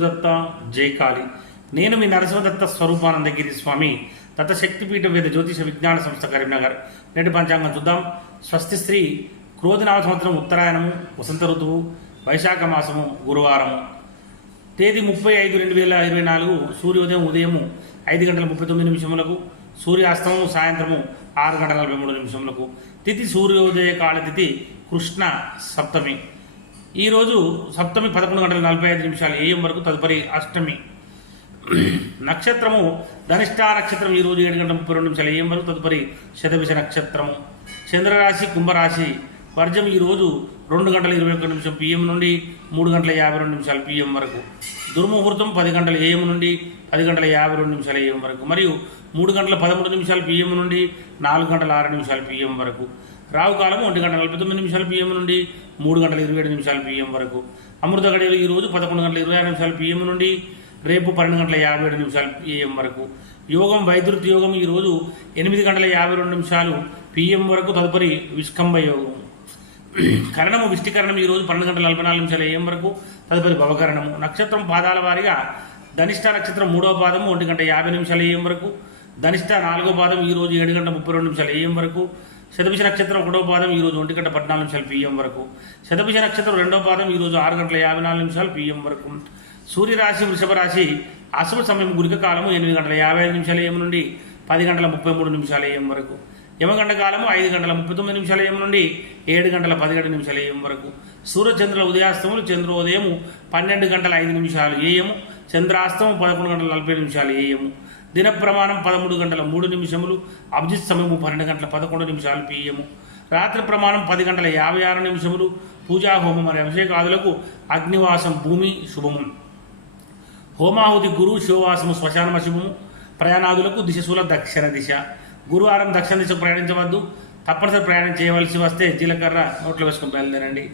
దత్త జై కాళి నేను మీ నరసింహదత్త స్వరూపానందగిరి స్వామి. దత్తశక్తిపీఠం వేద జ్యోతిష విజ్ఞాన సంస్థ కరీంనగర్. నేటి పంచాంగం చూద్దాం. స్వస్తి శ్రీ క్రోధినామ సంవత్సరం ఉత్తరాయణము వసంత ఋతువు వైశాఖ మాసము గురువారము. తేదీ ముప్పై ఐదు రెండు వేల ఇరవై నాలుగు సూర్యోదయం ఉదయము ఐదు గంటల ముప్పై తొమ్మిది నిమిషములకు సూర్యాస్తమము సాయంత్రము ఆరు గంటల నలభై మూడు నిమిషములకు. తిథి సూర్యోదయ కాల తిథి కృష్ణ సప్తమి. ఈరోజు సప్తమి పదకొండు గంటల నలభై ఐదు నిమిషాలు ఏఎం వరకు తదుపరి అష్టమి. నక్షత్రము ధనిష్టా నక్షత్రం ఈరోజు ఏడు గంటల ముప్పై రెండు నిమిషాలు ఏఎం వరకు తదుపరి శతభిష నక్షత్రము. చంద్రరాశి కుంభరాశి వర్జం ఈరోజు రెండు గంటల ఇరవై ఒక్క నిమిషం పిఎం నుండి మూడు గంటల యాభై రెండు నిమిషాలు పిఎం వరకు. దుర్ముహూర్తం పది గంటల ఏఎం నుండి పది గంటల యాభై రెండు నిమిషాల ఏఎం వరకు. మరియు మూడు గంటల పదమూడు నిమిషాలు పిఎం నుండి నాలుగు గంటల ఆరు నిమిషాలు పిఎం వరకు. రావు కాలం ఒంటి గంట నలభై తొమ్మిది నిమిషాలు పిఎం నుండి మూడు గంటల ఇరవై ఏడు నిమిషాలు పిఎం వరకు. అమృత గడియలు ఈ రోజు పదకొండు గంటల ఇరవై ఆరు నిమిషాలు పిఎం నుండి రేపు పన్నెండు గంటల యాభై ఏడు నిమిషాలు పిఎం వరకు. యోగం వైద్యుత్ యోగం ఈ రోజు ఎనిమిది గంటల యాభై రెండు నిమిషాలు పిఎం వరకు తదుపరి విష్కంభ యోగం. కరణము విష్టికరణం ఈ రోజు పన్నెండు గంటల నలభై నాలుగు నిమిషాలు ఏఎం వరకు తదుపరి భవకరణము. నక్షత్రం పాదాల వారీగా ధనిష్ట నక్షత్రం మూడవ పాదము ఒంటి గంట యాభై నిమిషాలు ఏఎం వరకు. ధనిష్ట నాలుగో పాదం ఈరోజు ఏడు గంట ముప్పై రెండు నిమిషాలు ఏఎం వరకు. శతభిష నక్షత్రం ఒకటో పాదం ఈ రోజు ఒంటి గంట పద్నాలుగు నిమిషాలు పిఎం వరకు. శతభిష నక్షత్రం రెండో పాదం ఈరోజు ఆరు గంటల యాభై నాలుగు నిమిషాలు పిఎం వరకు. సూర్యరాశి వృషభ రాశి అశుభ సమయం గురిక కాలము ఎనిమిది గంటల యాభై ఐదు నిమిషాల ఏం నుండి పది గంటల ముప్పై మూడు నిమిషాల ఏం వరకు. యమగంట కాలము ఐదు గంటల ముప్పై తొమ్మిది నిమిషాల ఏం నుండి ఏడు గంటల పదిహేడు నిమిషాల ఏం వరకు. సూర్యచంద్రుల ఉదయాస్తములు చంద్రోదయము పన్నెండు గంటల ఐదు నిమిషాలు ఏయము చంద్రాస్తమం పదకొండు గంటల నలభై నిమిషాలు ఏయము దిన ప్రమాణం పదమూడు గంటల మూడు నిమిషములు అభిజిత్ సమయము పన్నెండు గంటల పదకొండు నిమిషాలు పిఎము. రాత్రి ప్రమాణం పది గంటల యాభై ఆరు నిమిషములు పూజా హోమం మరియు అభిషేకాదులకు అగ్నివాసం భూమి శుభము. హోమాహుతి గురు శివవాసము శ్మశానమ శుభము ప్రయాణాదులకు దిశశూల దక్షిణ దిశ. గురువారం దక్షిణ దిశ ప్రయాణించవద్దు తప్పనిసరి ప్రయాణం చేయవలసి వస్తే జీలకర్ర నోట్లో వేసుకుని బయలుదేరండి.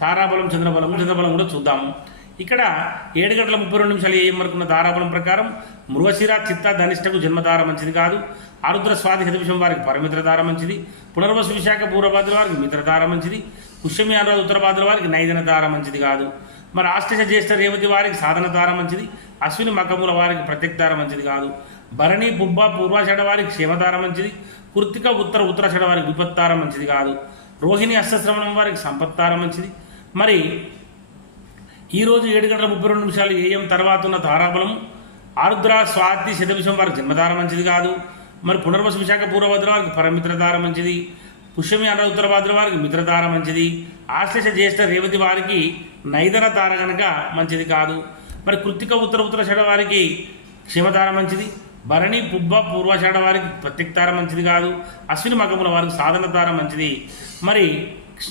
తారాబలం చంద్రబలం చంద్రబలం కూడా చూద్దాము. ఇక్కడ ఏడు గంటల ముప్పై రెండు నిమిషాలు ఏం వరకు ఉన్న ప్రకారం మృగశిర చిత్త ధనిష్టకు జన్మధార మంచిది కాదు. ఆరుద్ర స్వాతి హతివిషం వారికి పరమిత్రధార మంచిది. పునర్వసు విశాఖ పూర్వభాద్ర వారికి మిత్రధార మంచిది. పుష్యమి అనురాధ ఉత్తరభాద్ర వారికి నైదన ధార మంచిది కాదు. మరి ఆశ్లేష జ్యేష్ఠ రేవతి వారికి సాధన ధార మంచిది. అశ్విని మకముల వారికి ప్రత్యక్ ధార మంచిది కాదు. భరణి బుబ్బ పూర్వాషాఢ వారికి క్షేమధార మంచిది. కృత్తిక ఉత్తర ఉత్తరాషాఢ వారికి విపత్తార మంచిది కాదు. రోహిణి అష్టశ్రవణం వారికి సంపత్తార మంచిది. మరి ఈరోజు ఏడు గంటల ముప్పై రెండు నిమిషాలు ఏఎం తర్వాత ఉన్న తారాబలం ఆరుద్ర స్వాతి శతభిషం వారికి జన్మధార మంచిది కాదు. మరి పునర్వసు విశాఖ పూర్వభద్ర వారికి పరమిత్రధార మంచిది. పుష్యమి అన ఉత్తరభద్ర వారికి మిత్రధార మంచిది. ఆశ్లేష జ్యేష్ఠ రేవతి వారికి నైదన తార గనక మంచిది కాదు. మరి కృత్తిక ఉత్తర ఉత్తరాషాఢ వారికి క్షేమతార మంచిది. భరణి పుబ్బ పూర్వషాఢ వారికి ప్రత్యక్తార మంచిది కాదు. అశ్విని మగముల వారికి సాధన తార మంచిది. మరి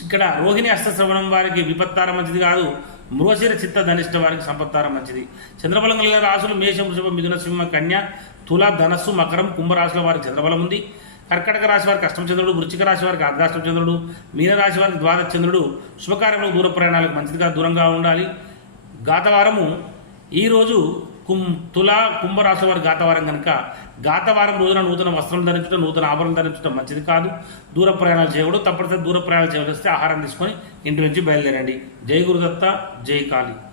ఇక్కడ రోహిణి అష్టశ్రవణం వారికి విపత్తార మంచిది కాదు. మృగశిర చిత్త ధనిష్ట వారికి సంపత్తారం మంచిది. చంద్రబలం కలిగిన రాశులు మేషం వృషభం మిథున సింహ కన్య తుల ధనస్సు మకరం కుంభరాశుల వారికి చంద్రబలం ఉంది. కర్కటక రాశి వారికి అష్టమచంద్రుడు వృచ్చిక రాశి వారికి అర్ధాష్టమ చంద్రుడు మీనరాశి వారికి ద్వాదశ చంద్రుడు. శుభకార్యంలో దూర ప్రయాణాలకు మంచిదిగా దూరంగా ఉండాలి. గాతవారము ఈరోజు కుం తుల కుంభరాశి వారి గాతవారం కనుక గాతవారం రోజున నూతన వస్త్రం ధరించడం నూతన ఆభరణం ధరించడం మంచిది కాదు. దూర ప్రయాణాలు చేయకూడదు. తప్పనిసరి దూర ప్రయాణాలు చేయవలసి ఆహారం తీసుకొని ఇంటి నుంచి బయలుదేరండి. జై గురుదత్త జై కాళీ.